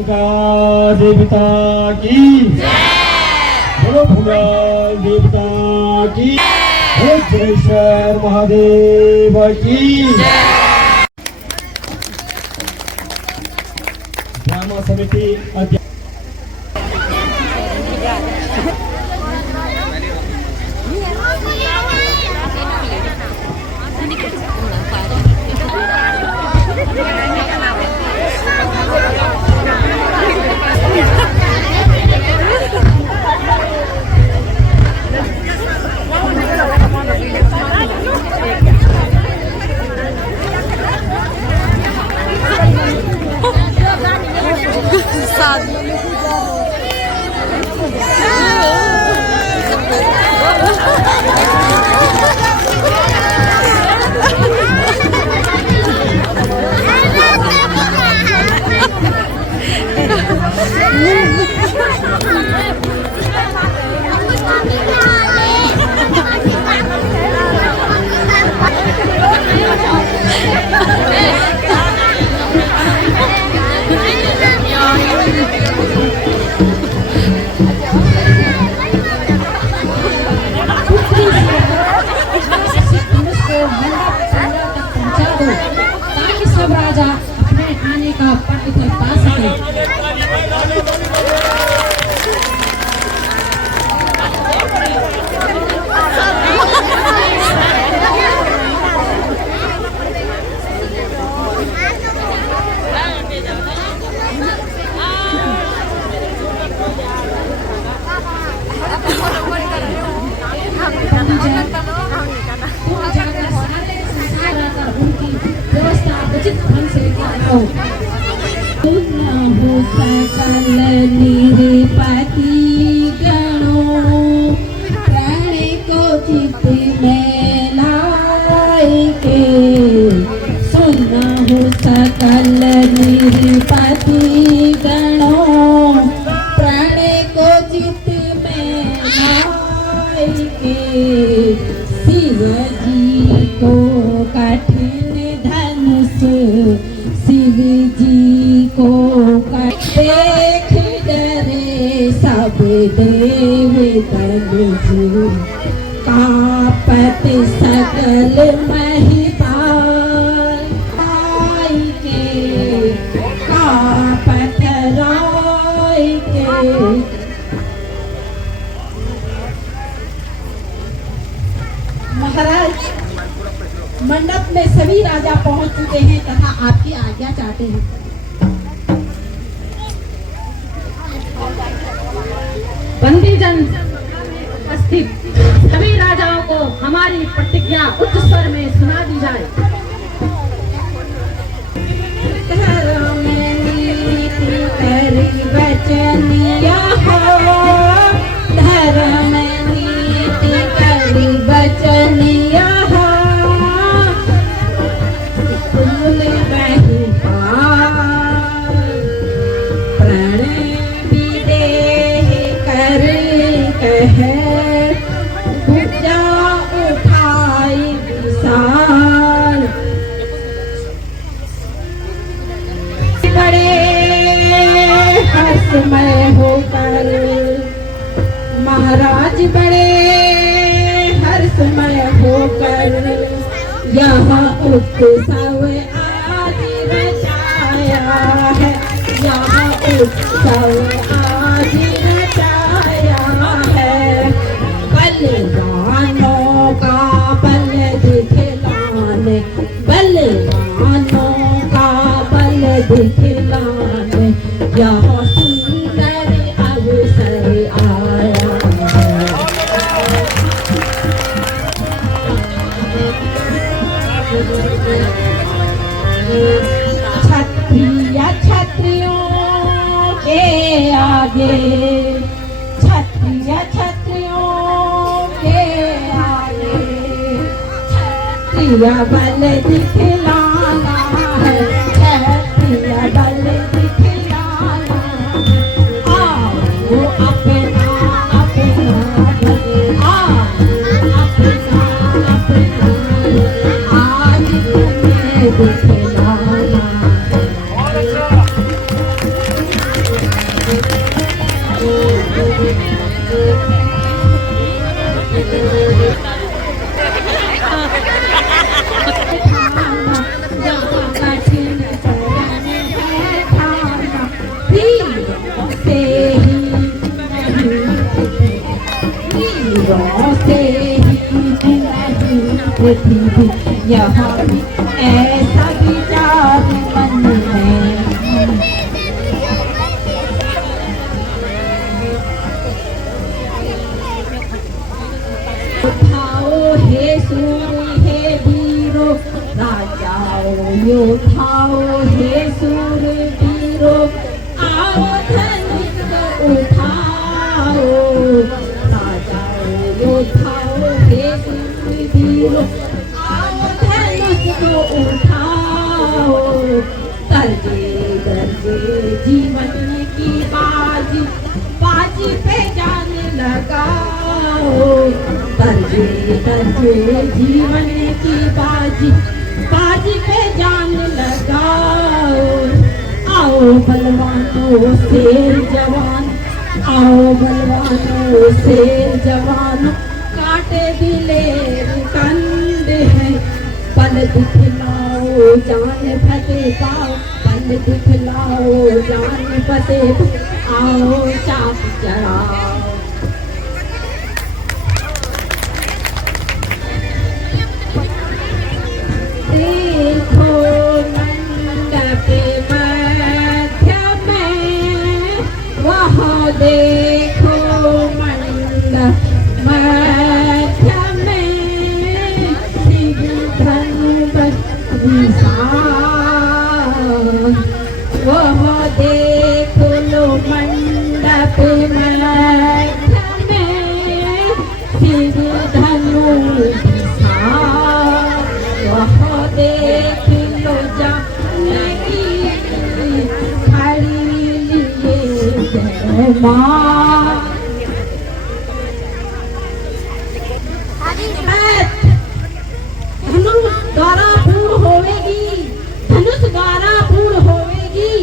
कालिका देवता की बोलो भगवान देवता की बोलो जयेश्वर महादेव की ग्राम समिति अध्यक्ष कापत सकल महिपाल आई के कापत राय के। महाराज मंडप में सभी राजा पहुंच चुके हैं तथा आपकी आज्ञा चाहते हैं। बंदीजन उपस्थित सभी राजाओं को हमारी प्रतिज्ञा उच्च स्वर में सुना दी जाए। धर्म नीति करी बचनिया हो, धर्म नीति करी बचनिया हो, कुल बहिपाल प्रण विदेह कर कहे पूजा उठाई विशाल। बड़े हर्षमय होकर महाराज बड़े हर्षमय होकर यह उत्सव आज रचाया है, यह उत्सव आज रचाया है। बलवानों का बल दिखलाने, बलवानों का बल दिखलाने यह सुंदर अवसर आया है। क्षत्रिय क्षत्रियों के आगे, क्षत्रिय क्षत्रियों के आगे क्षत्रिय बल दिखलाना है, क्षत्रिय बल दिखलाना। आओ अपना अपना बल, आओ अपना अपना आज तुम्हें दिखलाना। पृथ्वी यहाँ भी ऐसा विचार मन में। उठाओ हे सूर्य हे वीरो राजाओ योद्धाओ हे सूर्य वीरो आओ धनुष उठाओ राजाओ योद्धाओ हे सूर्य वीरो आओ धनुष को उठाओ। तर्जे दर्जे जीवन की बाजी बाजी पे जान लगाओ। तर्जे तर्जे जीवन की बाजी बाजी पे जान लगाओ। आओ बलवानों शेर जवान आओ बलवानों शेर जवान काटे दिलेर कंद है। पल दिखलाओ जान फते पाओ पल दिखलाओ जान फते आओ चाप चढ़ाओ। देखो मंडप मध्य में वहाँ देखो मंडप मध्य में शिव धनुष विशाल। वहाँ देखो लो मंडप मध्य में शिव धनुष विशाल। वहाँ देख लो जानकी खड़ी लिए जय माँ। धनुष द्वारा पूर्ण होवेगी धनुष द्वारा पूर्ण होवेगी।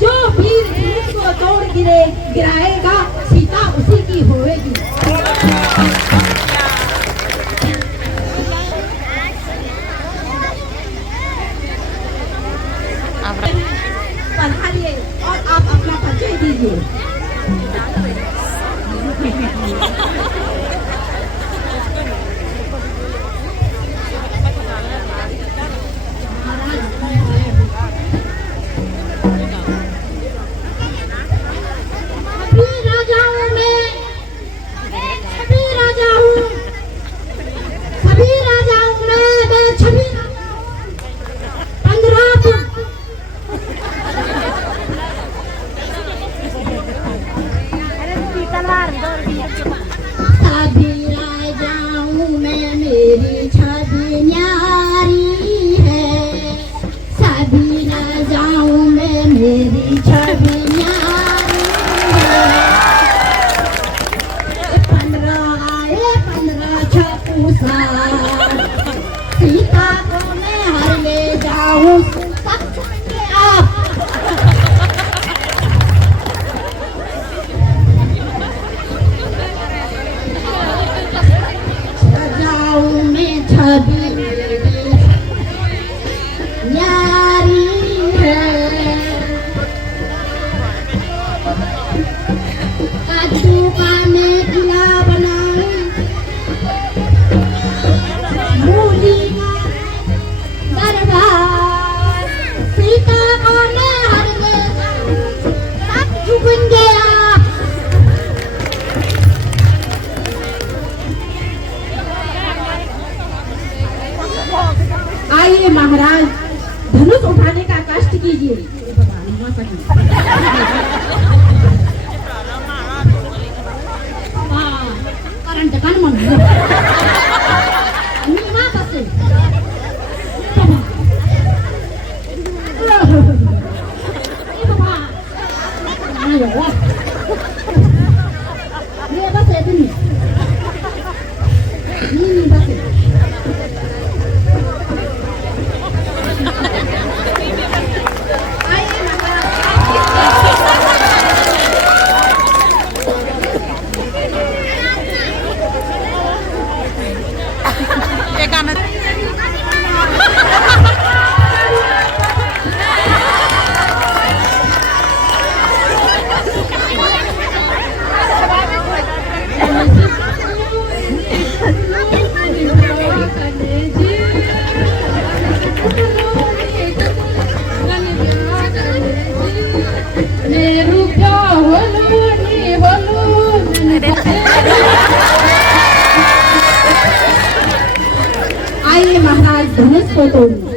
जो वीर धनुष को तोड़ गिराएगा सीता उसी की होवेगी। पधारिए और आप अपना परिचय दीजिए। मेरी छवि न्यारी है। 15 आए 15 छपूसा सीता को मैं हर ले जाऊं। सब सुनिए आप। सजाऊं मैं छवि मेरी न्यारी है। कद्दू का मैं किला बनाऊं, मूली का दरबार सीता को मैं हर ले जाऊं। सब झुकेंगे आप। आइए महाराज धनुष उठाने का कष्ट कीजिए। करंट कन मन नीमा बसे बाबा आयो ये बसे तुम नी बसे को तोड़ना।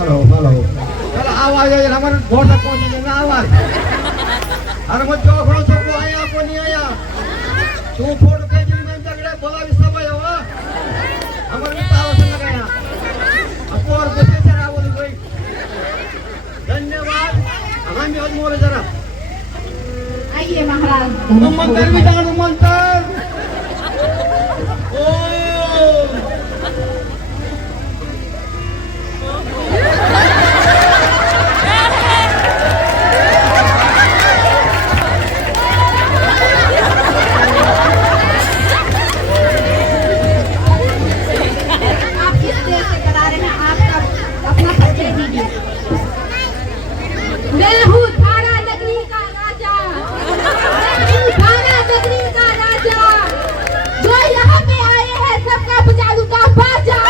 हेलो आवाज हमारे घर तक पहुंचे ना आवाज। अरे मैं जो खड़ो तो को आया को नहीं आया तू फोटो के जिन में तगड़े बोला भी सब आया हुआ हमारे ताव से लगाया अब और कुछ जरा बोली कोई धन्यवाद। हम भी आज मोरे जरा आइए महाराज मंत्र भी जानो मंत्र ओ मैं हूँ थाना नगरी का राजा, थाना नगरी का राजा, जो यहाँ पे आए हैं सबका बजारू का बाजा।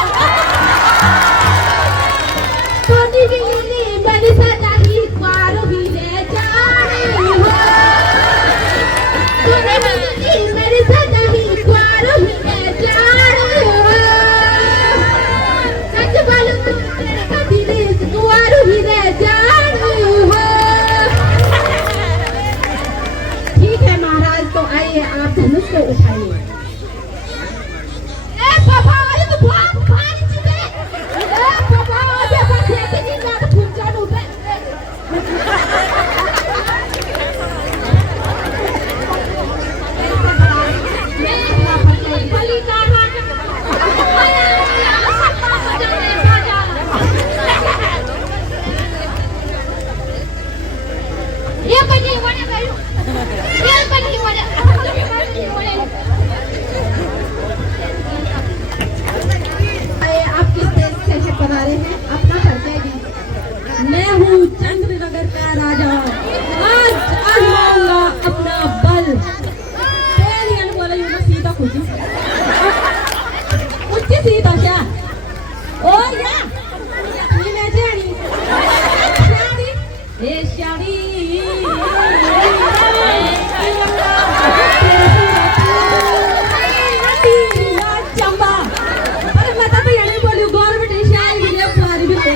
सोनी भी यूनी मेरी सजा ही पार भी ले जाने हो। सोनी भी यूनी मेरी सजा ही पार भी ले जाने हो। सच बोलूं तो मेरा दिल कुंवार भी ले जाने हो। ठीक है महाराज तो आइए आप धनुष को उठाइए। ए बाबा अरे तो बहुत भारी चीज है। ए बाबा अबे बस एक ही बात पूछ जानू बे। मैं बलि का राजा ये बनी वने गयो ये बनी वने आप किस देश से है बना रहे हैं अपना परिचय दीजिए। मैं हूँ चंद्रनगर का राजा, आज आजमाऊंगा अपना बल। तेरी बोला यूं ना सीधा खुद कुछ सीधा क्या ओ या ये मैं जानी शादी ए शादी चंबा अरे मैं तो ये नहीं बोली गवर्नमेंट शादी भी ले पारी भी ले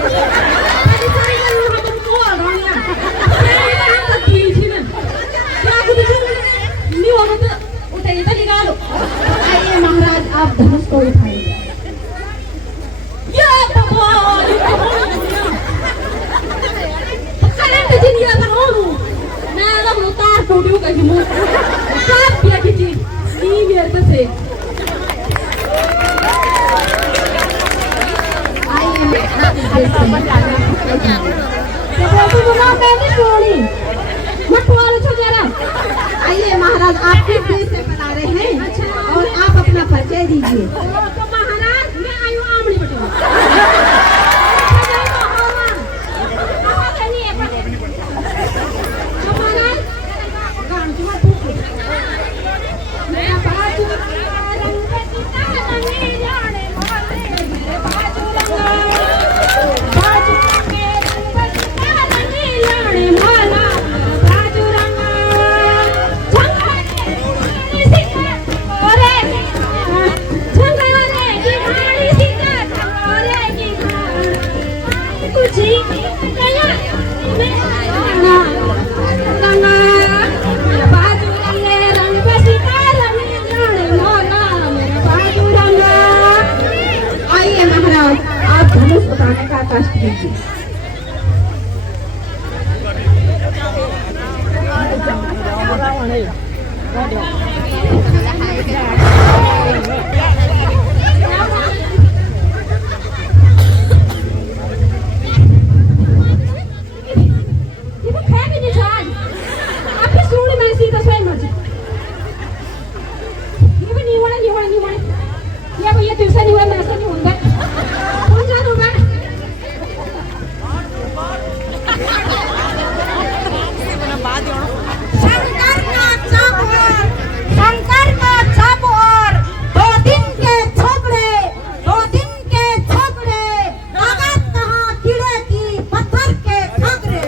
आइए महाराज आप धनुष को उठाइए। आइए महाराज आप किस देश से बना रहे हैं और आप अपना परिचय दीजिए। तो महाराज मैं आयु आमड़ी बटवा Ibu kayak gini Tuhan. Apa sulit masih itu saya macam. Ibu ni mana. Ya bu ya tu saya ni mana saya ni mana. Kau jangan lupa. Shankar का छाप और 2 दिन के छोकरे ताकत कहाँ कीड़े की पत्थर के खाकरे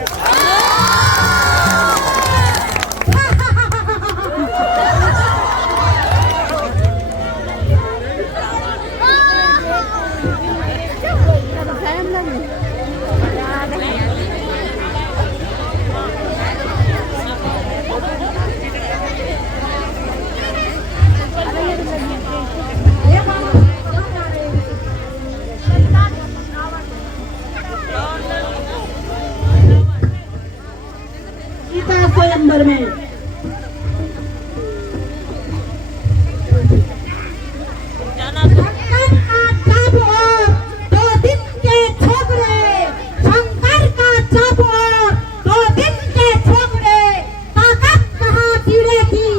सीता स्वयंवर में शंकर का छाप और 2 दिन के छोकरे शंकर का छाप और 2 दिन के छोकरे ताकत कहाँ कीड़े की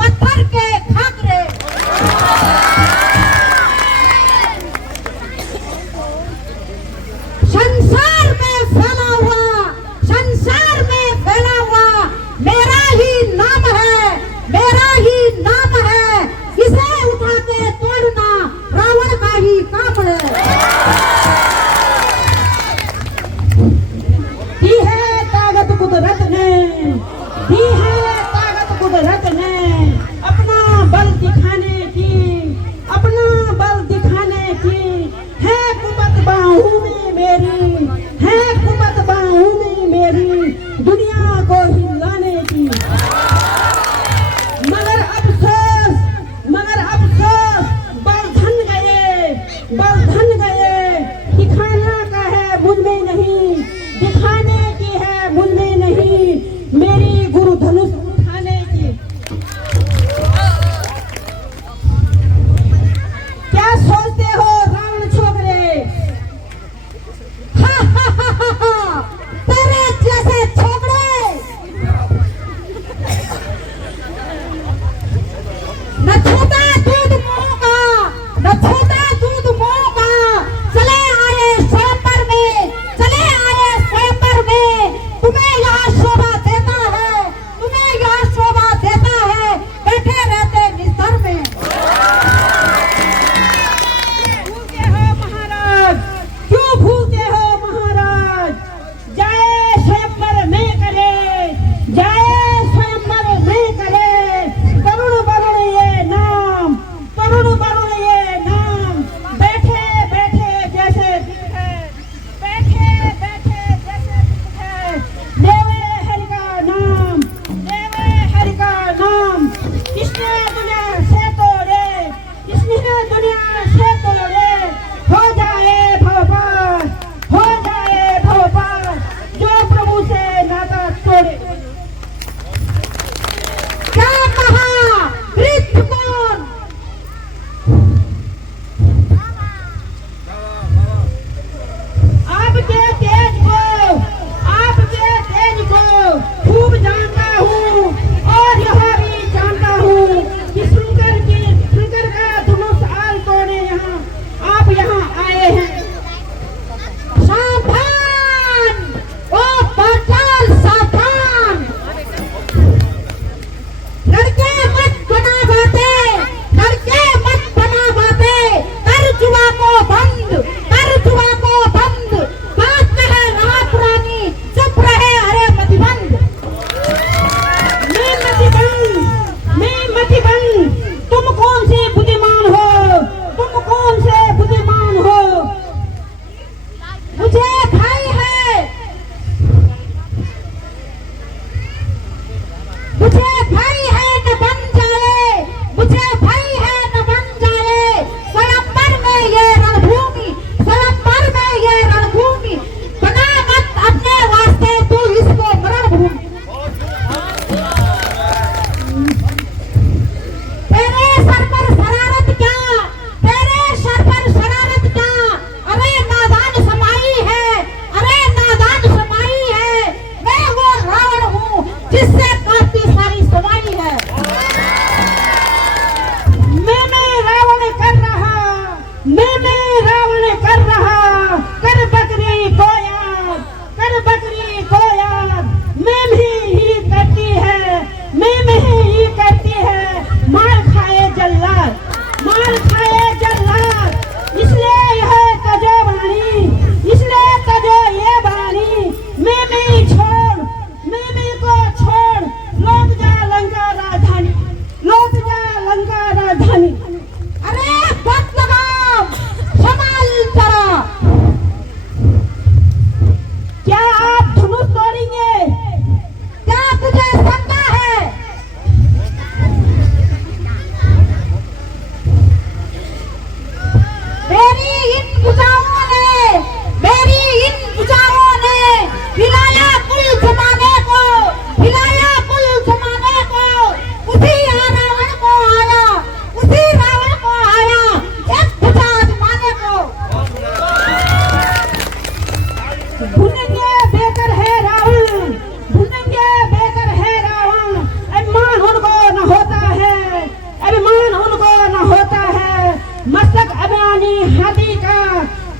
पत्थर के खाकरे संसार में फैला हुआ मेरा ही नाम है इसे उठा के तोड़ना रावण का ही काम है दी है ताकत कुदरत ने अपना बल दिखाने की है कुवत बाहों में मेरी है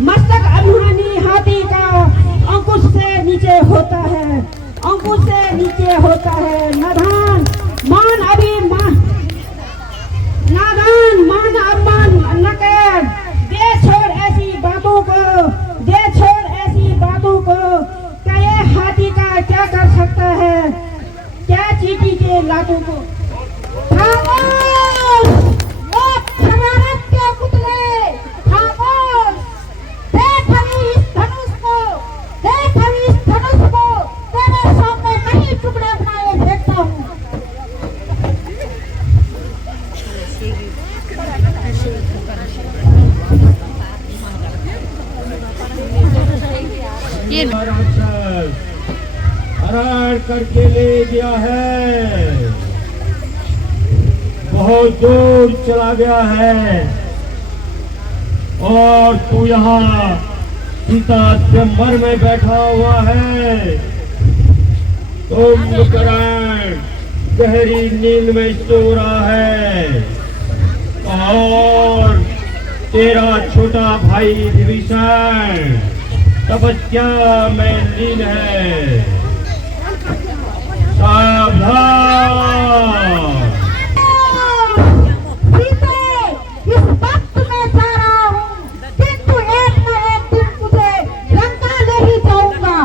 मस्तक अभिमानी हाथी का अंकुश से नीचे होता है, अंकुश से नीचे होता है। नादान मान अपमान न कर, दे छोड़ ऐसी बातों को, दे छोड़ ऐसी बातों को। क्या ये हाथी का क्या कर सकता है, क्या चींटी के लातों को। खामोश ओ शरारत के पुतले, खामोश। देख अभी इस धनुष को, देख अभी इस धनुष को, तेरे सामने कई टुकड़े बनाए फेंकता हूँ। राक्षस हरण करके ले गया है, बहुत दूर चला गया है और तू यहाँ सीता स्वयंवर में बैठा हुआ है। कुंभकर्ण गहरी नींद में सो रहा है और तेरा छोटा भाई विभीषण तपस्या में लीन है। सावधान। इस वक्त मैं जा रहा हूँ, किंतु एक न एक दिन तुझे लंका ले ही जाऊंगा।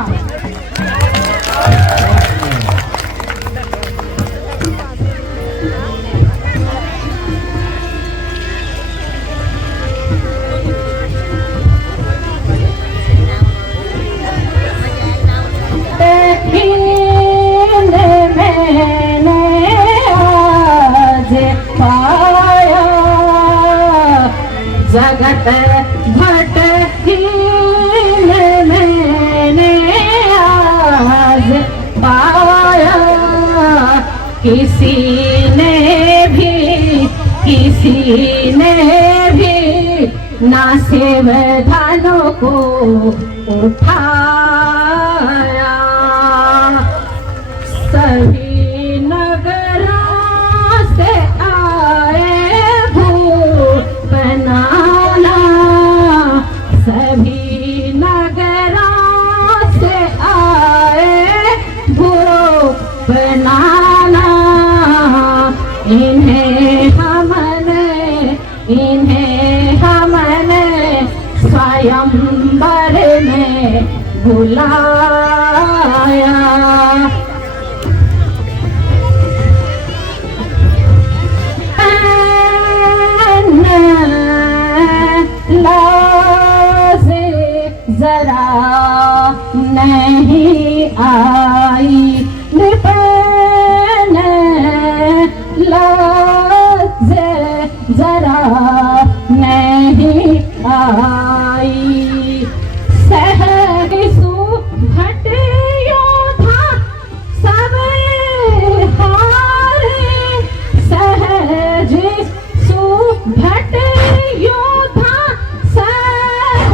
जगत भट मैंने आज पाया, किसी ने भी ना सावधानों को उठाया। सभी नगरों से आए भूप बनाना, सभी नगरों से आए भूप बनाना। इन्हें हमने स्वयंवर में बुलाया। लाज़े जरा नहीं आई निपन, लाज़े जरा नहीं आई। सहसु भट योधा सब हारे, सहज सुभट योधा सब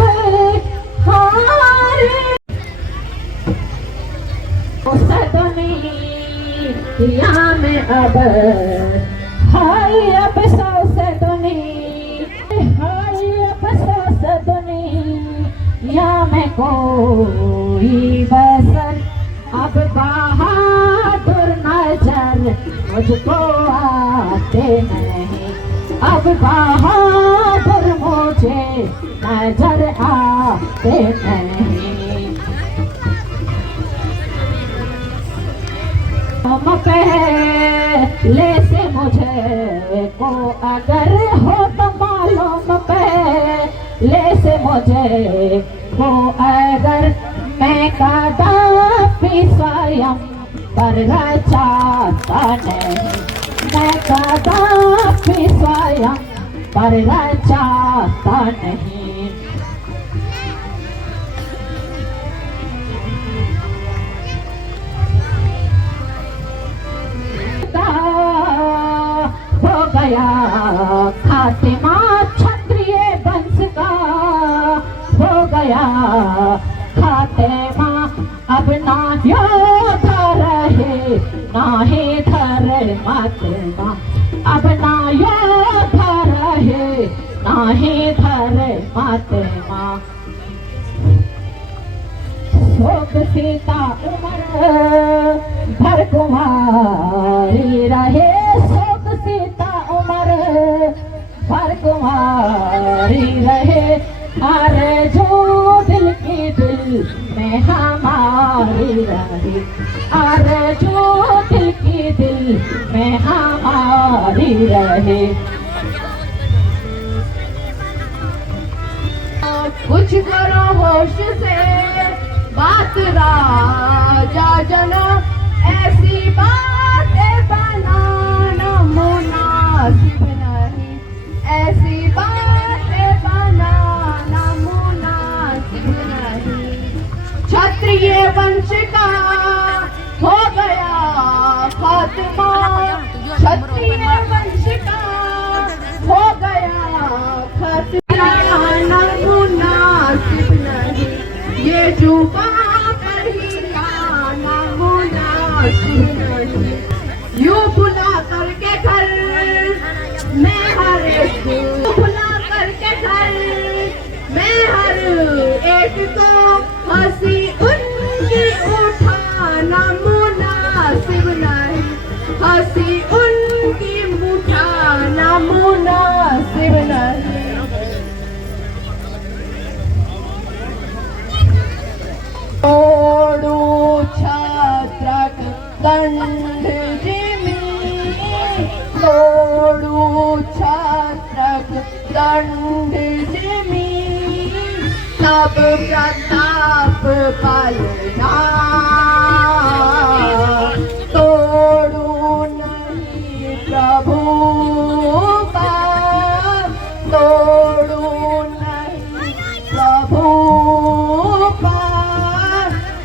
हारे। सदनी या में अब हाय अब सौ सदनी, हाय अब सौ सदनी या में कोई बसर। अब बहादुर नजर मुझको आते नहीं, अब बहादुर मुझे नजर आते नहीं। पहले से मुझे को अगर हो तो मालूम, पहले से मुझे को अगर मैं कदापि स्वयं पर चाहता नहीं, मैं कदापि स्वयं पर चाहता नहीं। हो गया खातिमा क्षत्रिय वंश का, हो गया खातिमा। अब ना योद्धा रहे ना ही धर्मात्मा, अब ना योद्धा रहे ना ही धर्मात्मा। शोक सीता उम्र भर कुमारी रहे, शोक सीता उम्र भर कुमारी रहे, अरे जो दिल की दिल में हमारी रहे, अरे जो दिल की दिल में हमारी रहे। कुछ करो होश से बात राजा जना, ऐसी बातें बनाना मुनासिब नहीं, ऐसी बातें बनाना मुनासिब नहीं। क्षत्रिय वंश का हो गया खात्मा, क्षत्रिय वंश का हो गया खात्मा, मुनासिब नहीं, ये जुबान पर ही आना मुनासिब नहीं। यूं बुला करके घर में हर एक को, बुला करके घर में हर एक को हंसी उनकी उठाना मुनासिब नहीं, हंसी उनकी उठाना मुनासिब नहीं। तोड़ू छत्रक दंड जिमी, तोड़ू छत्रक दंड जिमी, तब प्रताप पालना, तोड़ू नहीं प्रभु का, तोड़ू नहीं प्रभु का,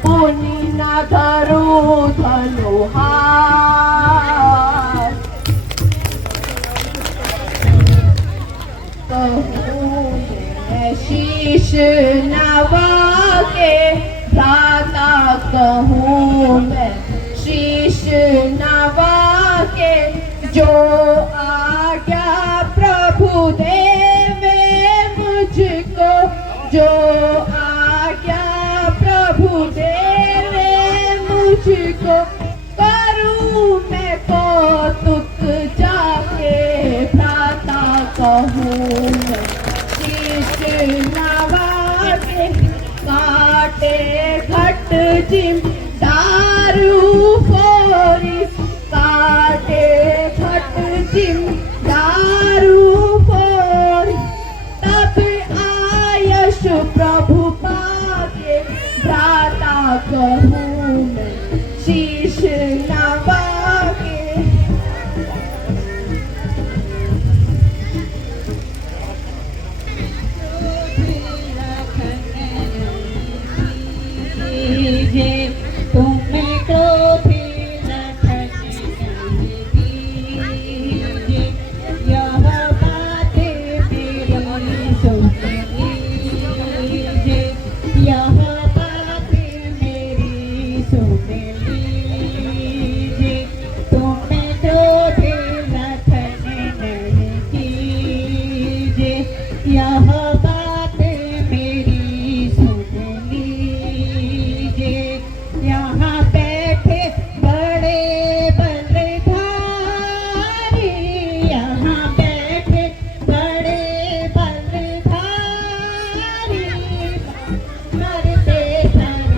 पुनि न धरू धनुहार। कहूँ मैं शीश नवा के भ्राता, कहूँ मैं शीश नवा के, जो आज्ञा प्रभु देवे मुझको, जो आज्ञा प्रभु देवे मुझको, करूँ मैं कौतुक जाके भ्राता, कहूँ मैं शीश नवा के, काटे घट जिम दारू फोरी, काटे घट जिम दारू फोरी, तब आयश प्रभु पाके भ्राता, कहूँ मैं शीश नवा के। तुम्हें क्रोधी लखन नहीं दीजिए, यह बातें मेरी सुन लीजिए, यह बातें मेरी सुन लीजिए, तुम्हें क्रोधी लखन नहीं दीजिए, यह बातें मेरी सुन लीजिए। यहाँ बैठे बड़े बलधारी, यहाँ बैठे बड़े बलधारी, मरते शर्म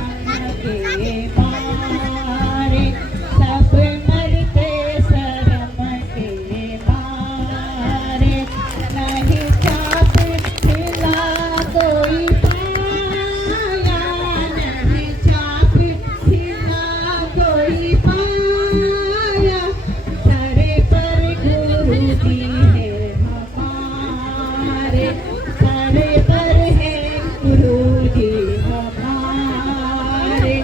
के मारे, सब मरते शर्म के मारे, नहीं चाप हिला कोई पाया, नहीं चाप हिला कोई पाया, सरे पर गुरु जी है हमारे, सरे पर है गुरु जी हमारे,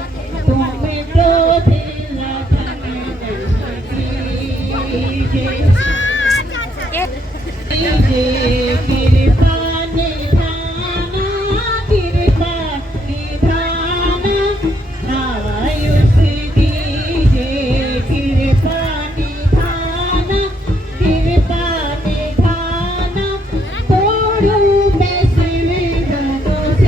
तुम्हें क्रोधी लगन नहीं दीजिए, कृपा निधाना, कृपा निधाना, आयुष दीजिए, कृपा निधाना, कृपा निधाना, तोड़ू मैं शिव धनुष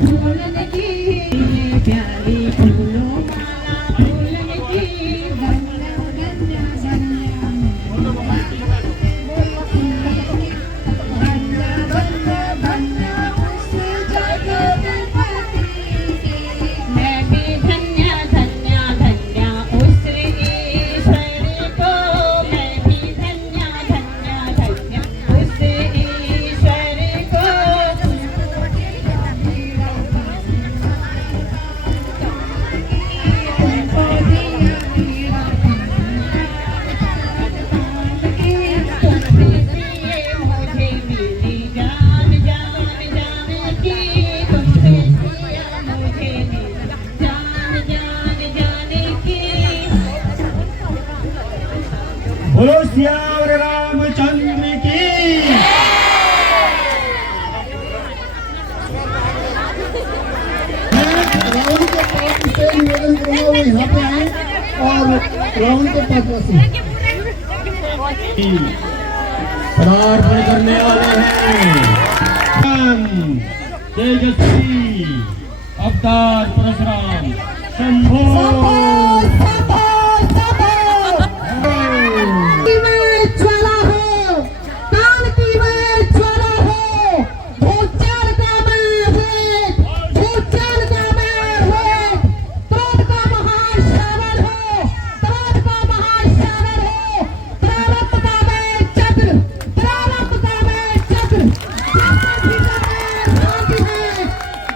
फूलन की प्यारी फूलों माला फूलन की बन्या बन्या बन्या बन्या बन्या उस जगदपति की मैं भी धन्या धन्या धन्या उस ईश्वर को मैं भी धन्या धन्या धन्या उस ईश्वर को मुझे मिली जान जान जान की तुमसे सिया मुझे मिली जान जान जान की बोलो सियावर रामचंद्र की। रावण के पास से निवेदन करूंगा वो यहाँ पे आए और रावण के पास बसे। पदार्पण करने वाले हैं तेजस्वी अवतार परशुराम शंभो संभो की में ज्वाला हो, काल की में ज्वाला हो, भूचाल का मैं वेग, भूचाल का मैं वेग, क्रोध का महाश्रावण हो, क्रोध का महाश्रावण हो, प्रारब्ध का मैं चक्र, प्रारब्ध का मैं चक्र,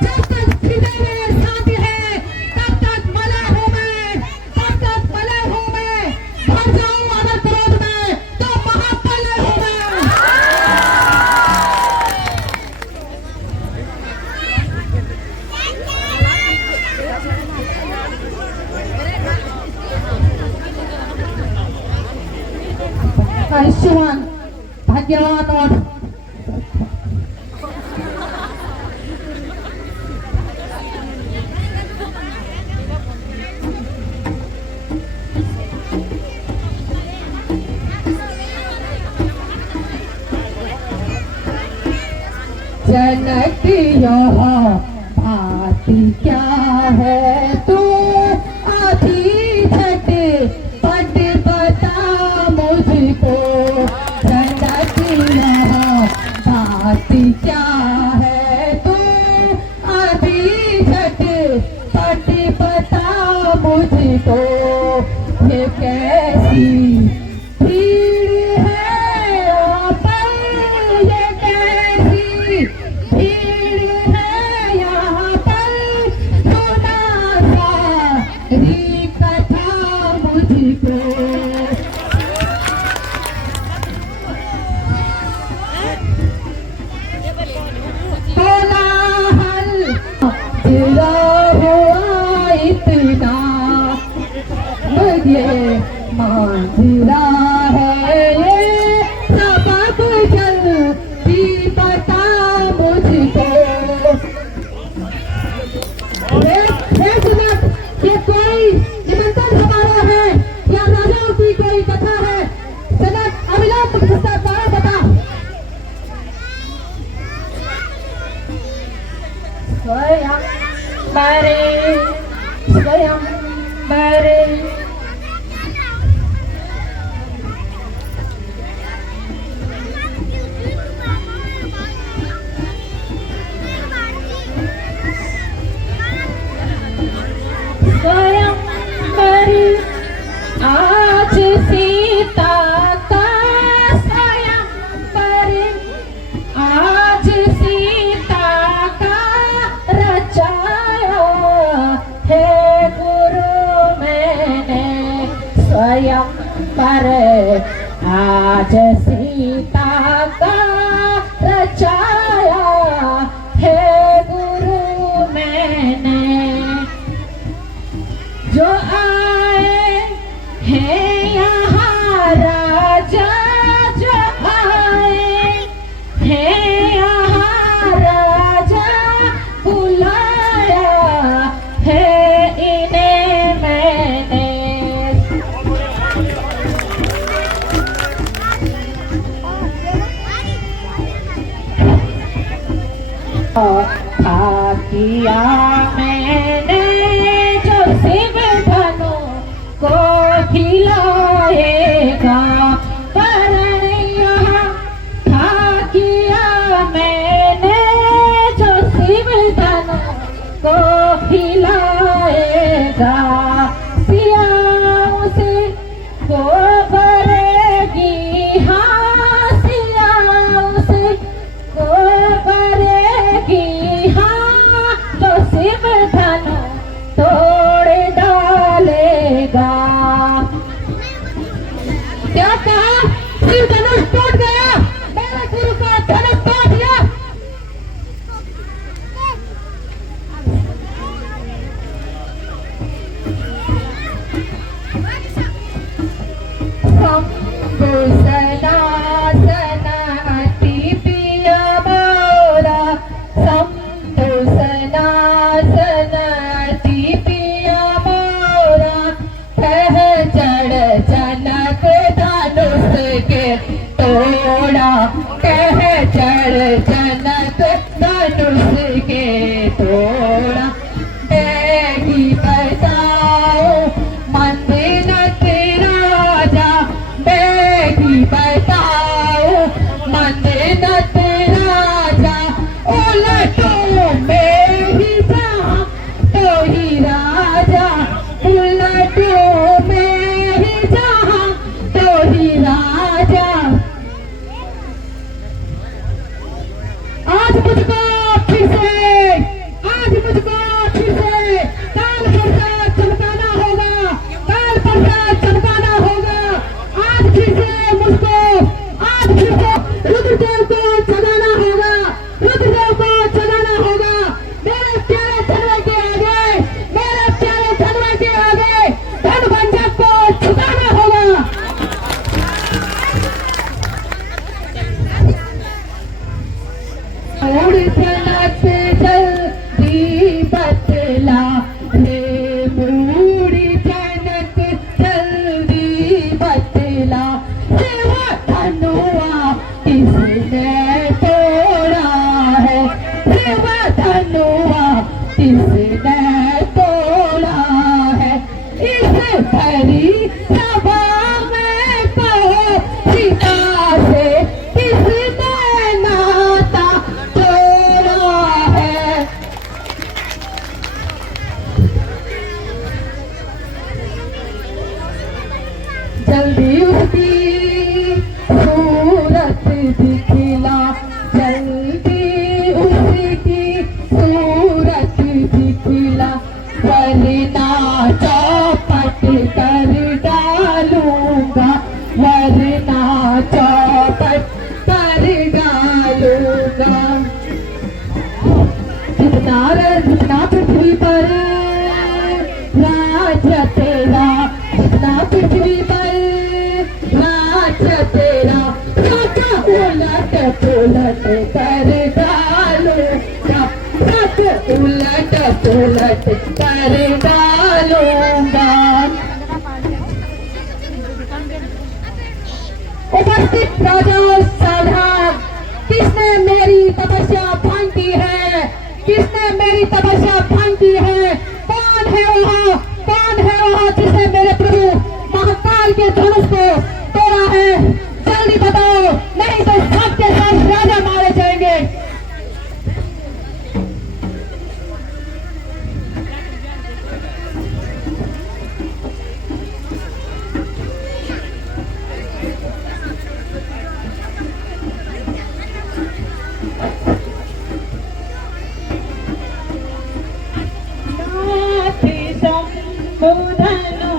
जब तक हृदय में शांति है, तब तक मलय हूँ मैं, तब तक मलय हूँ मैं, भर जाऊँ अगर क्रोध में, तो महाप्रलय हूँ मैं। आयुष्मान भाग्यवान और जनक यह बात क्या है तू अभी झट पट बता मुझको, जनक यह बात क्या है तू अभी झट पट बता मुझको, ये कैसी भीड़ है यहाँ पर, ये कैसी भीड़ है यहाँ पर, सुना सारी कथा मुझको। कोलाहल तेरा हुआ इतना, मुझे मांझरा है ये सबक जल्दी बता मुझको। एक मिनट, ये कोई निमंत्रण हमारा है या राजाओं की कोई कथा है? सनक अविलंब किसका कारण बता। स्वयं बरे स्वयं बरे स्वयं बरे आज सीता का स्वयं बरे, आज सीता का रचाया है गुरु मैंने स्वयं पर, आज सीता का रचाया है गुरु मैंने, जो आए हैं यहाँ राजा, जो आए हैं यहाँ राजा, बुलाया है इन्हें मैंने। सिया मैंने जो शिव धनु को खिलाएगा वरण यहाँ था किया मैंने जो शिव धनु को खिलाएगा सिया उसे को भरेगी हाँ सिया उसे को भरेगी हाँ जो शिव धनु तोड़ डालेगा। क्या कहा? शिव धनुष टूट गया, मेरे गुरु का धनुष तोड़ दिया। शंभु सनातनति प्रिय मोरा शंभु सनातनति प्रिय मोरा कह चढ़ जनक धनुष के तोड़ा कह चढ़ जनक धनुष के तोड़ा बेगी बताओ मंदिरत राजा बेगी बताओ मंदिरत राजा उलटो में ही जहाँ तो ही राजा उलटो में ही जहाँ तो ही राजा। आज मुझको फिर से काल प्रसाद चमकाना होगा, काल प्रसाद चमकाना होगा। आज फिर से रुद्रदेव को जगाना होगा, रुद्रदेव को जगाना होगा। मेरे प्यारे धनवा के आगे, मेरे प्यारे धनवा के आगे धनभंजक को झुकाना होगा। उड़ चलत जल्दी बतला रे बूढ़ी जनक जल्दी बतला सेवा धनुआ किसने तोड़ा है सेवा धनुआ किसने तोड़ा है इस भरी सभा में कहो सीता से किसने नाता तोड़ा है। जल्दी उसकी सूरत दिखला जल्दी उसकी सूरत दिखला वरना चौपट कर डालूंगा वरना चौपट कर डालूंगा। जितना पृथ्वी पर राज्य तेरा जितना पृथ्वी पर राज्य तेरा साका उलट पुलट कर डालूंगा साका उलट पुलट कर डालूंगा। उपस्थित राजा सावधान किसने मेरी तपस्या भंग की है किसने मेरी तपस्या भंग की है कौन है वहाँ जिसने मेरे प्रभु महाकाल के धनुष को तोड़ा है जल्दी बताओ नहीं तो सबके साथ राजा मारे जाएंगे। धनु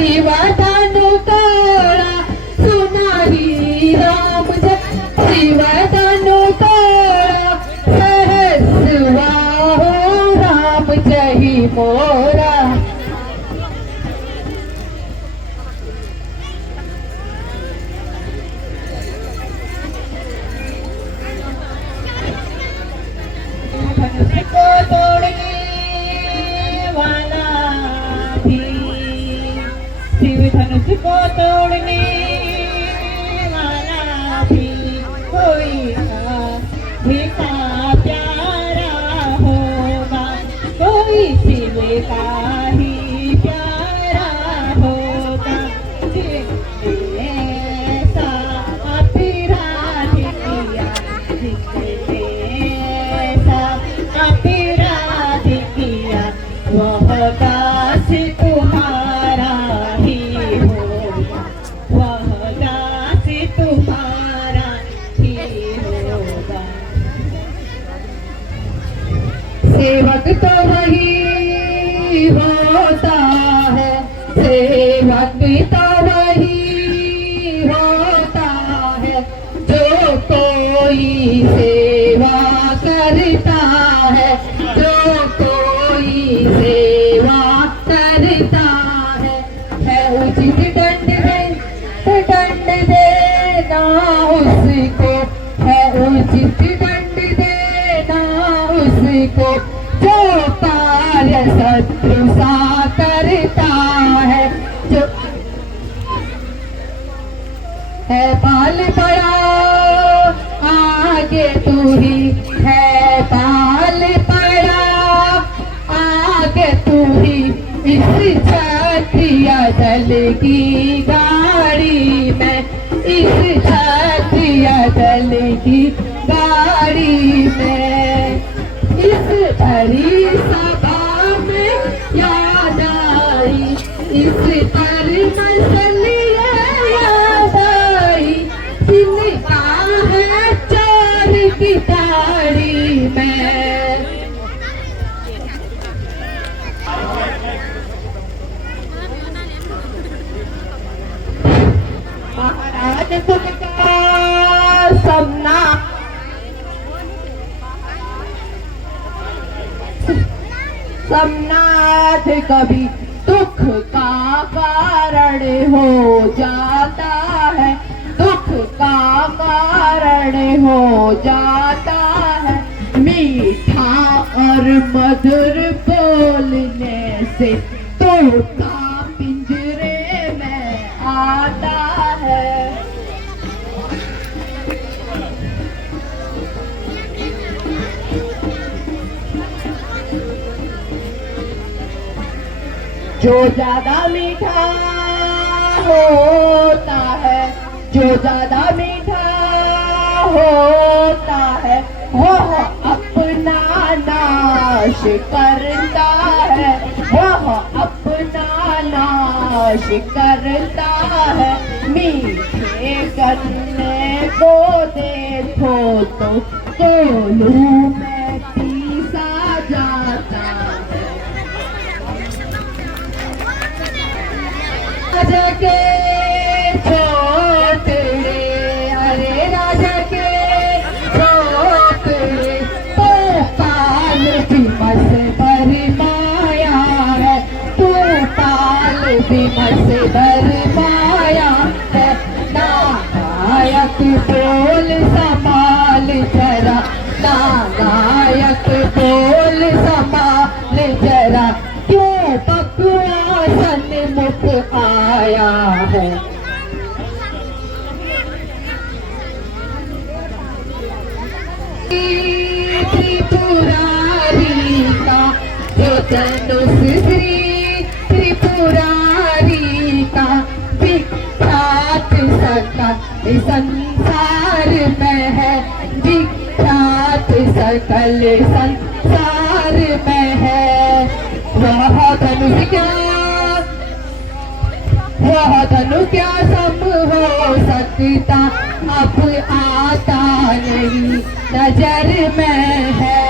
शिवधनु तोड़ा सुनाही राम जय, शिवधनु तोड़ा सहस्वा हो राम जय मोरा। धनुष को तोड़ने वाला भी, शिव धनुष को तोड़ने वाला भी कोई राधे का प्यारा होगा, कोई शिव का ही प्यारा होगा। ऐसा अपराध किया जिसने अपराध किया, वह दास तुम्हारा ही होगा, वह दास तुम्हारा ही होगा। सेवक तो वही होता है, सेवक तो वही होता है, जो कोई सेवा करता है, जो कोई सेवा करता है उचित दंड देना उसको, है उचित दंड देना उसको, जो कार्य शत्रु सा करता है, जो है बाल पड़ा आगे तू ही है, बाल पड़ा आगे तू ही, इस क्षत्रिय दल की गाड़ी में, इस क्षत्रिय दल की गाड़ी में, इस भरी सभा में याद आई, इस पर मसलिए याद आई, जिनका है चोर की दाढ़ी में। महाराज खुद का सपना समनाथ कभी दुख का कारण हो जाता है, दुख का कारण हो जाता है, मीठा और मधुर बोलने से तोता पिंजरे में आता है। जो ज्यादा मीठा होता है, जो ज्यादा मीठा होता है, वह अपना नाश करता है, वह अपना नाश करता है। मीठे गन्ने को देखो तो कोल्हू में पीसा जाता है। राजा के छोटड़े, अरे राजा के छोटड़े, तो पाल विमस भर माया है, तो पाल विमस भर माया है। नायक बोल संभाल जरा, नायक बोल संभाल जरा, क्यों बकुआ सन्मुख आया है। त्रिपुरारी का जो धनुष श्री त्रिपुरारी का विख्यात सकल संसार में है, विख्यात सकल संसार में है। वह धनुष क्या, वह धनु क्या सब हो सकता, अब आता नहीं नजर में है।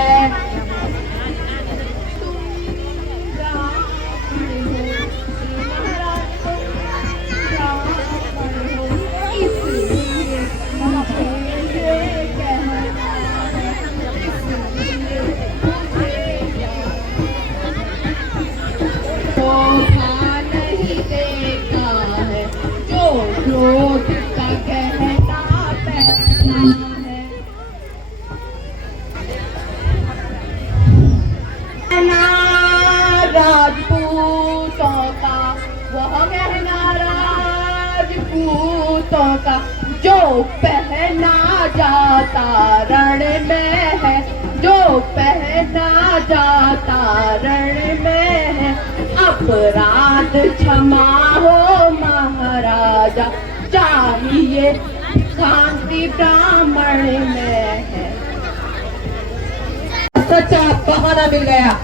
राजपूतों का जो पहना जाता रण में है, जो पहना जाता रण में है। अपराध क्षमा हो महाराजा, चाहिए शांति ब्राह्मण में है। सच्चा बहाना मिल गया।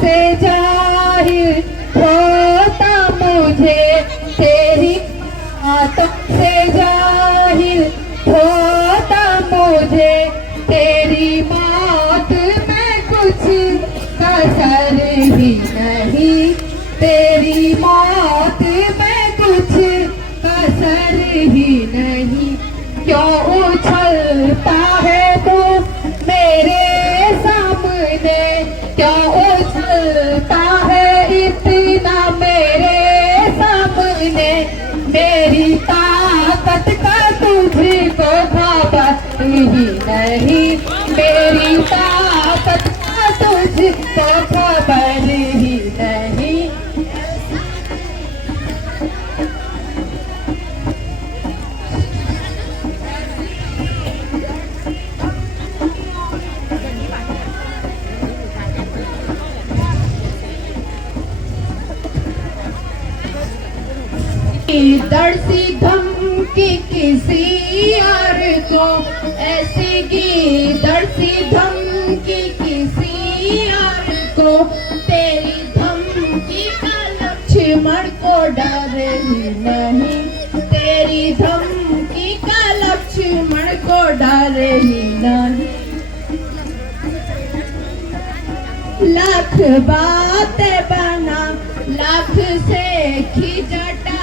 से जाहिर होता मुझे तेरी आत्मा से जाहिर होता मुझे तेरी मौत में कुछ कसर ही नहीं, तेरी मौत में कुछ कसर ही नहीं। क्यों उछलता है तू मेरे सामने, क्यों उछलता है इतना मेरे सामने। मेरी ताकत का तुझको खबर ही नहीं, मेरी ताकत का तुझको खबर ही नहीं। दर्शी धमकी किसी यार को, ऐसी की दर्शी धमकी किसी यार को। तेरी धमकी का लक्ष्मण को डर ही नहीं, तेरी धमकी का लक्ष्मण को डर ही नहीं। लाख बातें बना लाख से खिजटा,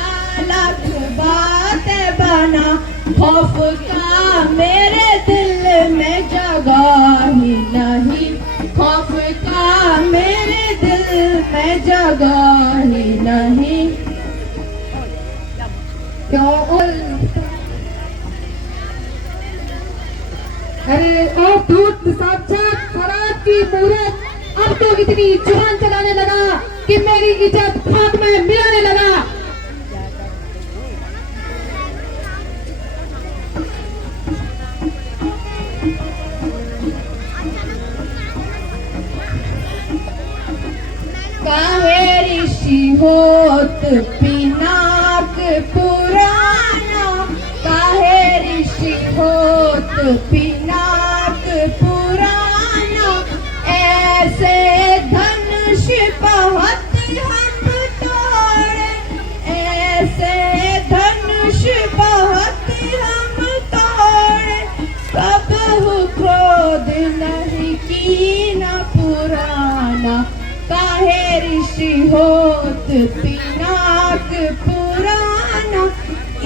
लाख बातें बना खौफ का मेरे दिल में जगह ही नहीं, खौफ का मेरे दिल में जगह ही नहीं। क्यों अरे ओ दूत साक्षात खराब की मूरत, अब तो इतनी जुबान चलाने लगा कि मेरी इज्जत खाक में मिलाने लगा। काहे ऋषि होत पिनाक पुराना, काहे ऋषि होत पिनाक पुराना। ऐसे धनुष बहुत हम तोड़े, ऐसे धनुष बहुत हम तोड़े। कबहु क्रोध नहीं कीना पुराना, काहे ऋषि होत पिनाक पुराना।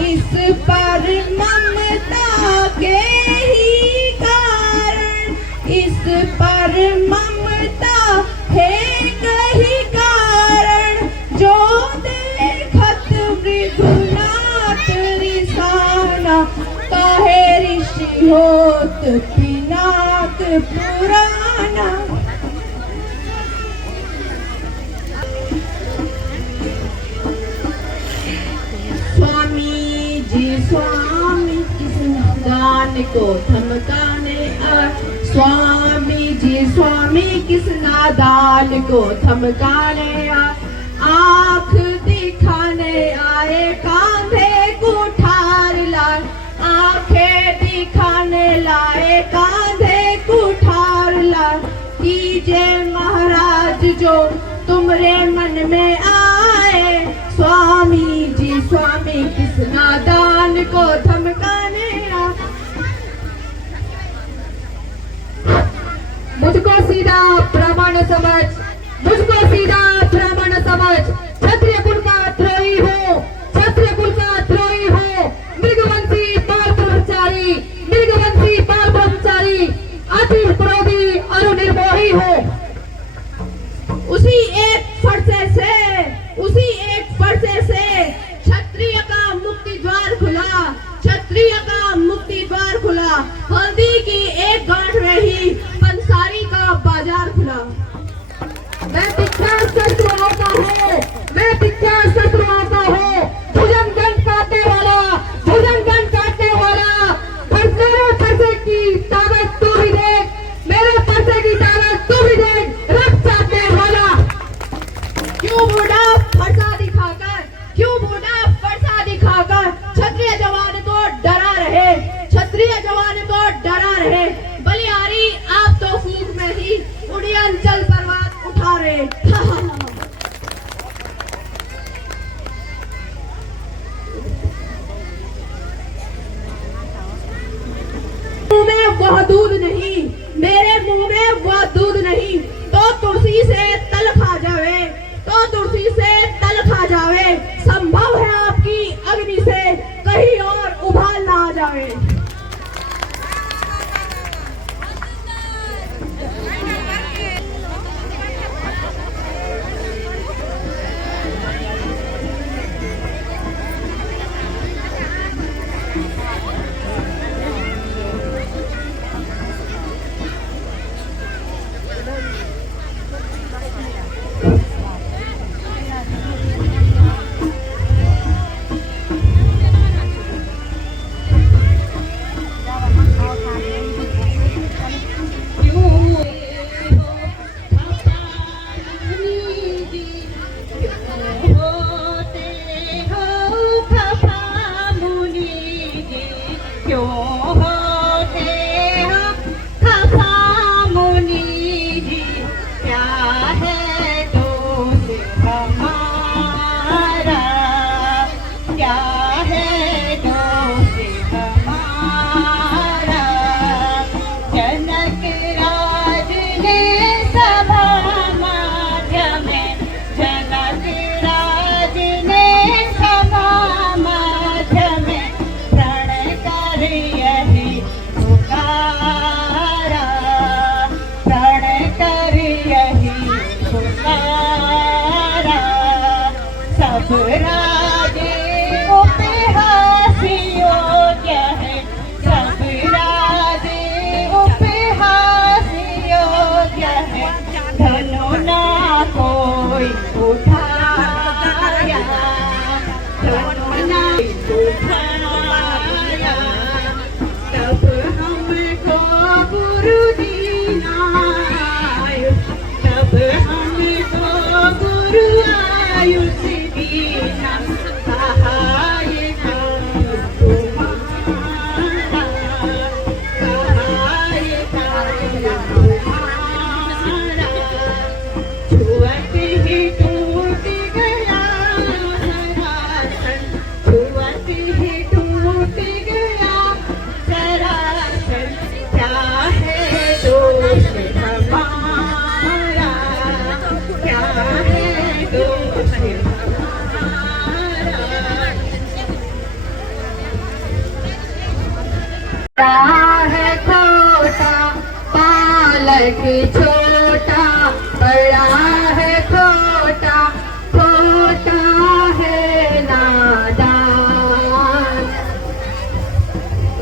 इस पर ममता के ही कारण, इस पर ममता है कहीं कारण। जो देखत मृदुनाथ रिसाना, काहे ऋषि होत पिनाक पुराना। स्वामी जी स्वामी किस नादान को थमकाने आए, स्वामी जी स्वामी किस नादान को थमकाने आए। आँख दिखाने आए कांधे कुठार लाए, आंखें दिखाने लाए कांधे कुठार लाए। कीजिए महाराज जो तुम्हारे मन में आए, स्वामी जी स्वामी किस नादान को धमकाने आए। मुझको सीधा ब्राह्मण समझ, मुझको सीधा ब्राह्मण समझ। क्षत्रिय कुल का द्रोही हो, क्षत्रिय कुल का द्रोही हो। मृगवंशी बाल ब्रह्मचारी, मृगवंशी बाल ब्रह्मचारी। अति क्रोधी और निर्मोही हो। उसी एक फरसे से, उसी एक फरसे से क्षत्रिय का मुक्ति द्वार खुला, क्षत्रिय का मुक्ति द्वार खुला। हल्दी की एक गांठ रही, पंसारी का बाजार खुला। मैं विख्यात शत्रुओं का हूँ, मैं विख्यात शत्रुओं का हूँ। भुजंगन काटने वाला, भुजंगन काटने वाला। मेरे फरसे की ताकत तू भी देख, मेरे फरसे की ताकत तू भी देख। रख चाटने वाला। क्यों बूढ़ा फरसा दिखाकर, क्यों बूढ़ा फरसा दिखाकर क्षत्रिय जवान को डरा रहे, क्षत्रिय जवान को डरा रहे। बलिहारी आप तो फूक में ही उड़ियन चल पर्वत उठा रहे। मुंह में वह दूध नहीं, मेरे मुंह में वह दूध नहीं। तो तुलसी से तल खा जावे, तो तुलसी से तल खा जावे। संभव है आपकी अग्नि से कहीं और उबाल ना आ जावे। है खोटा पालक छोटा, बड़ा है खोटा, खोटा है नादान।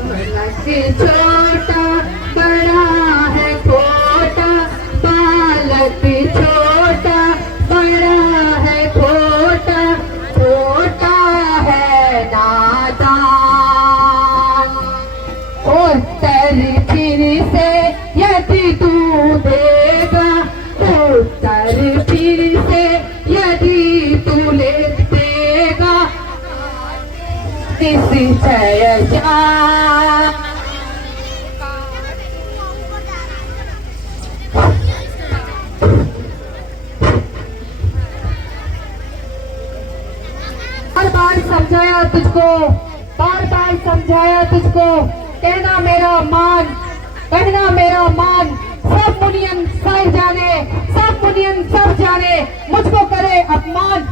पालक छोटा बड़ा है खोटा, पालक छोटा बड़ा है खोटा, खोटा है नादान। उत्तर फिर से यदि तू देगा, उत्तर फिर से यदि तू ले देगा, निश्चय जा। बार बार समझाया तुझको, बार बार समझाया तुझको। कहना मेरा मान, कहना मेरा मान। सब मुनियन सब जाने, सब मुनियन सब जाने, मुझको करे अपमान।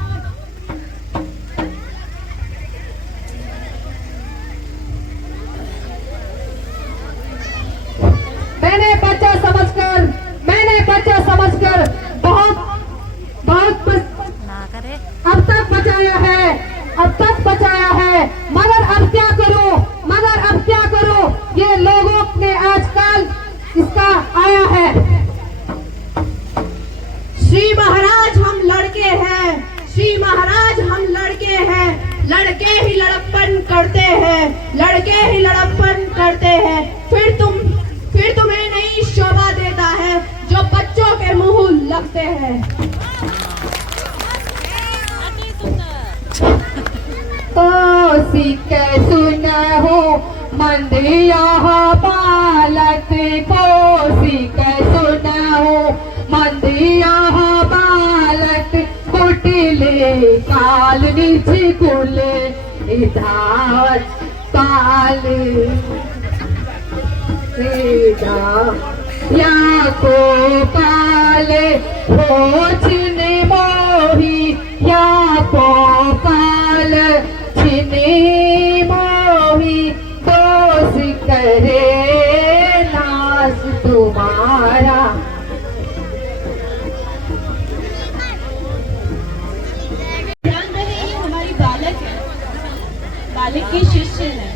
मैंने बच्चा समझकर बहुत अब तक बचाया है, अब तक बचाया है। मगर अब क्या करूं, मगर अब क्या करूं? ये लोगों ने आजकल इसका आया है। लड़के ही लड़प्पन करते हैं, लड़के ही लड़प्पन करते हैं। फिर तुम्हें नहीं शोभा देता है जो बच्चों के मुंह लगते हैं। कौशिक सुनहु मंदिया बालक, कौशिक सुनहु मंदिया बालक, कुटिले काल निज कुल धावत काल या को काल हो छिने मोही, या को काल छिने मोही, दोष करे नाश तुम्हारा। ध्यान रहे, ये हमारी बालक है, बालक की शिष्य है।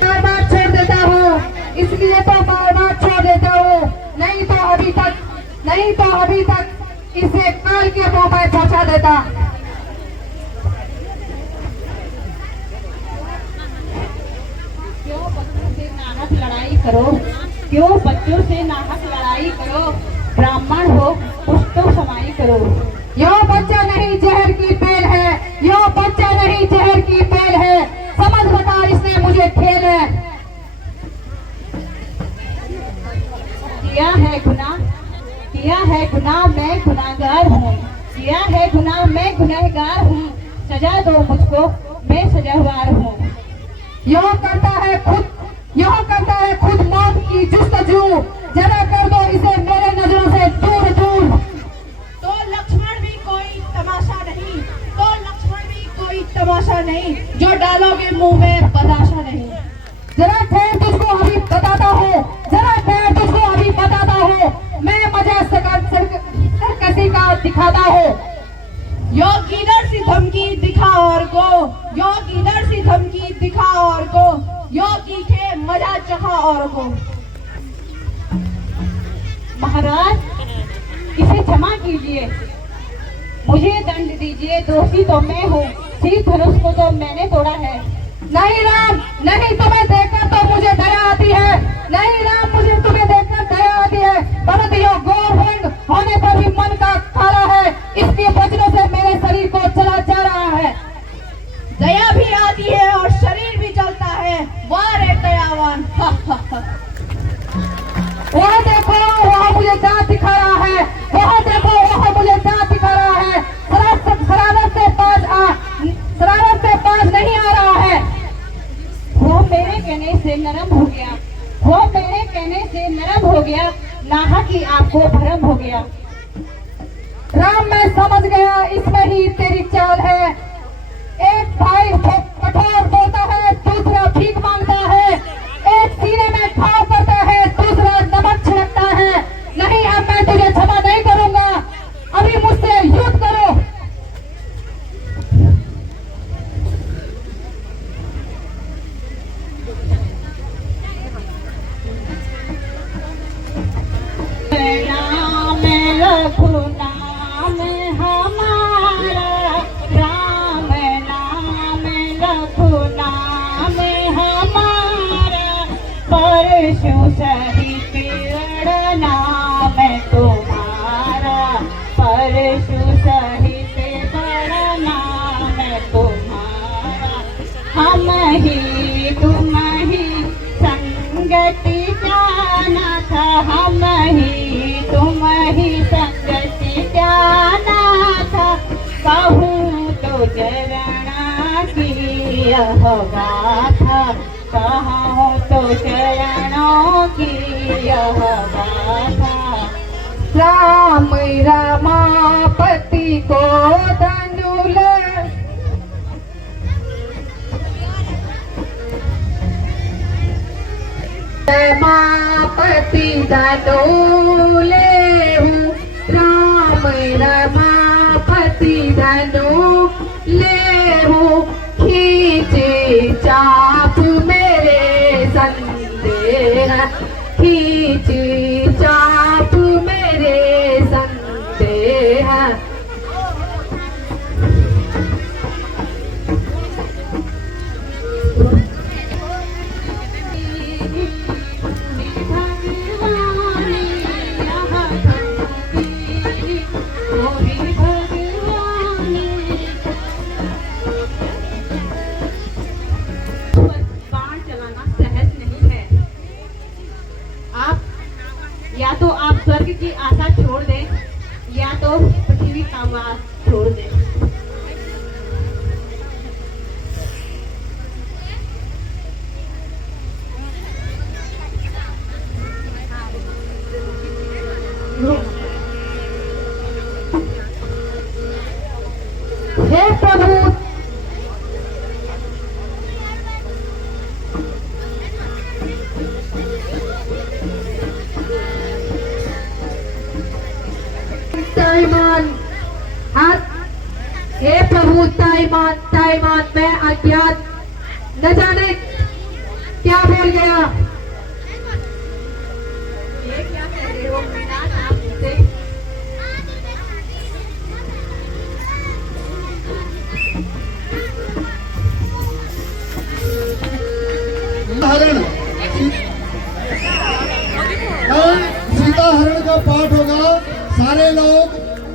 बार बार छोड़ देता हूँ, इसलिए तो बार बार छोड़ देता हूँ, नहीं तो अभी तक इसे काल के मुंह में पहुंचा देता। क्यों बच्चों से नाहक लड़ाई करो, क्यों बच्चों से नाहक लड़ाई करो, ब्राह्मण हो कुछ तो समाई करो। यो बच्चा नहीं जहर की पेल है, यो बच्चा नहीं जहर की पेल है, समझ बता इसने मुझे खेल है। किया है गुनाह मैं गुनाहगार हूँ, किया है गुनाह मैं गुनहगार हूँ, सजा दो मुझको मैं सजावार हूँ। यो करता है खुद मौत की जुस्तजू, जरा कर दो इसे मेरे नजरों से दूर दूर। तो लक्ष्मण भी कोई तमाशा नहीं, जो डालोगे मुंह में बताशा नहीं। जरा ठहर तुझको अभी बताता हूँ, मैं मजा सरकसी का दिखाता हूँ। यो किधर सी धमकी दिखा और को, यो किधर सी धमकी दिखा और को, यो तीखे मजा चखा और को। महाराज इसे क्षमा कीजिए, मुझे दंड दीजिए, दोषी तो मैं हूँ, शीत धनुष को तो मैंने तोड़ा है। नहीं राम नहीं, तुम्हें देखकर तो मुझे दया आती है, नहीं राम मुझे तुम्हें देखकर दया आती है, परंतु यो गौरभंग होने पर भी मन का काला है, इसके वचनों से मेरे शरीर को चला जा रहा है। दया भी आती है और शरीर भी चलता है, वाह रे दयावान। वहाँ देखो वहाँ मुझे दांत दिखा रहा है, वहाँ देखो वहाँ मुझे दांत दिखा रहा है, शरारत से पास नहीं आ रहा है। वो मेरे कहने से नरम हो गया, वो मेरे कहने से नरम हो गया, नाहक ही आपको भरम हो गया। राम मैं समझ गया, इसमें ही तेरी चाल है। एक भाई कठोर बोलता है, दूसरा भीख मांगता है, एक सीने में घाव करता है, दूसरा नमक छिड़कता है। नहीं अब मैं तुझे क्षमा नहीं करूंगा, अभी मुझसे युद्ध करो। राम रघुनाम हमारा, राम नाम रघुनाम हमारा, परशु सहित नाम तुम्हारा, परशु सहित नाम तुम्हारा, हम ही तुम ही संगति जाना था, हम ही तुम ही संगति जाना था, कहूँ तो चरणा की यह गाथा, कहूँ तो चरणों की यह गाथा। राम रमापति को धनुल, रमापति धनु लेहूं, राम रमापति धनु लेहूं, खींचे चाप मेरे संदेह, खींचे स्वर्ग की आशा छोड़ दें या तो पृथ्वी का वास छोड़ दें। हे प्रभु, ताईमान, हे प्रभु, ताईमान मैं अज्ञात न जाने क्या बोल गया। ये क्या कह रहे हो मीनान, आप मुझसे हरण सीता हरण का पाठ होगा। सारे लोग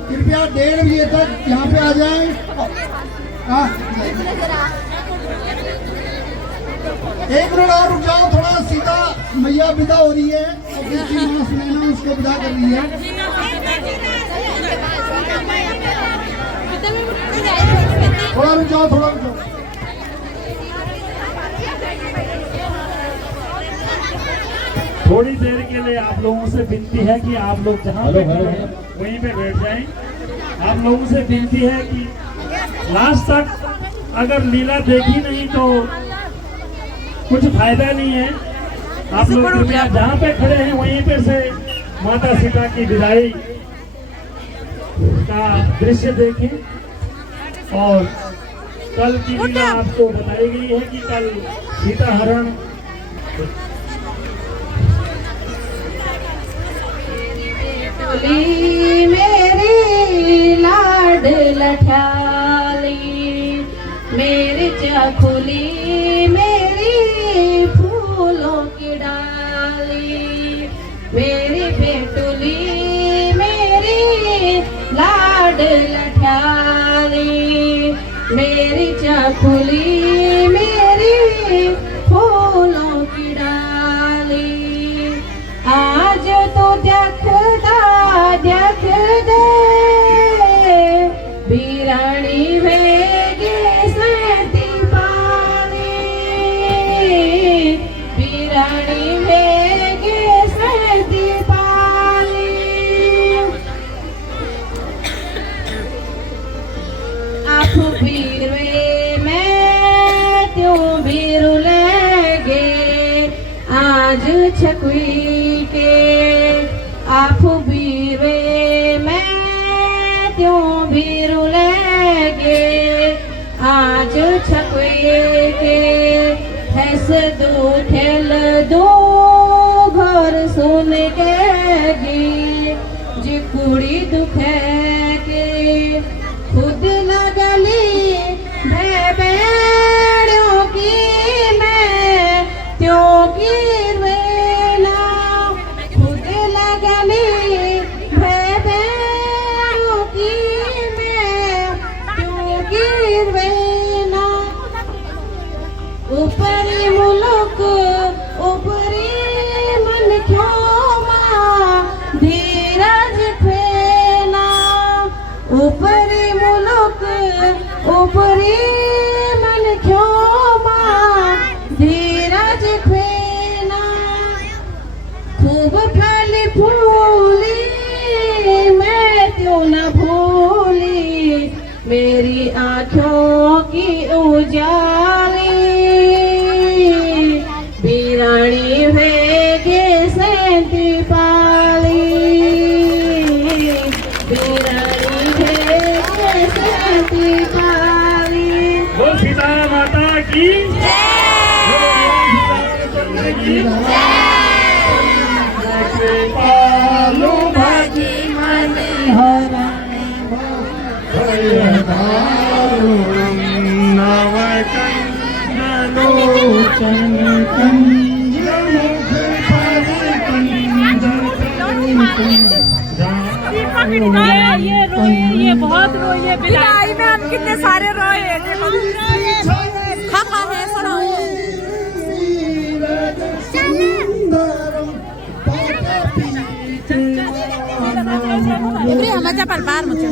कृपया 1:30 बजे तक यहाँ पे आ जाएं। एक मिनट और रुक जाओ थोड़ा। सीता मैया विदा हो रही है और जिसकी मां सुनैना उसको विदा कर रही है। थोड़ा रुक जाओ, थोड़ा रुक जाओ। थोड़ी देर के लिए आप लोगों से विनती है कि आप लोग जहाँ पे खड़े हैं वहीं पे बैठ जाएं। आप लोगों से विनती है कि लास्ट तक अगर लीला देखी नहीं तो कुछ फायदा नहीं है। आप लोग कृपया जहाँ पे खड़े हैं वहीं पे से माता सीता की विदाई का दृश्य देखें। और कल की लीला आपको बताई गई है कि कल सीता हरण मेरी लाड लठाली, मेरी चखुली, मेरी फूलों की डाली, मेरी बेटुली, मेरी लाड लठाली, मेरी चखुली, मेरी फूलों की डाली। आज तो देख दे बीरानी वेगे सहती पानी, बीरानी वेगे सहती पानी। आप बीरवे मैं त्यों बीरु लगे आज छकुई के। आप बीरवे मैं त्यों बीरु लगे आज छकुई के। हैस दो खेल दो घर सुन के गी, जी कुड़ी दुखे के खुद लगली भेड़ों की मैं त्यों की वेला। खुद लगली भेड़ों की मैं त्यों की वेला। ऊपरी मुल्क ऊपरी मन क्यों मां धीरज फेना। ऊपरी मुल्क ऊपरी मन क्यों मां धीरज फेना। खूब फली फूली मैं क्यों न भूली, मेरी आँखों की उजाली। बीरानी वेगे सहती पाली, बीरानी वेगे सहती पाली। वो सीता माता की पालू भाजी मन ये रोए, ये बहुत रोए। बिलाई में हम कितने सारे रोए। खा खा है सुंदरम पर बाहर मुझे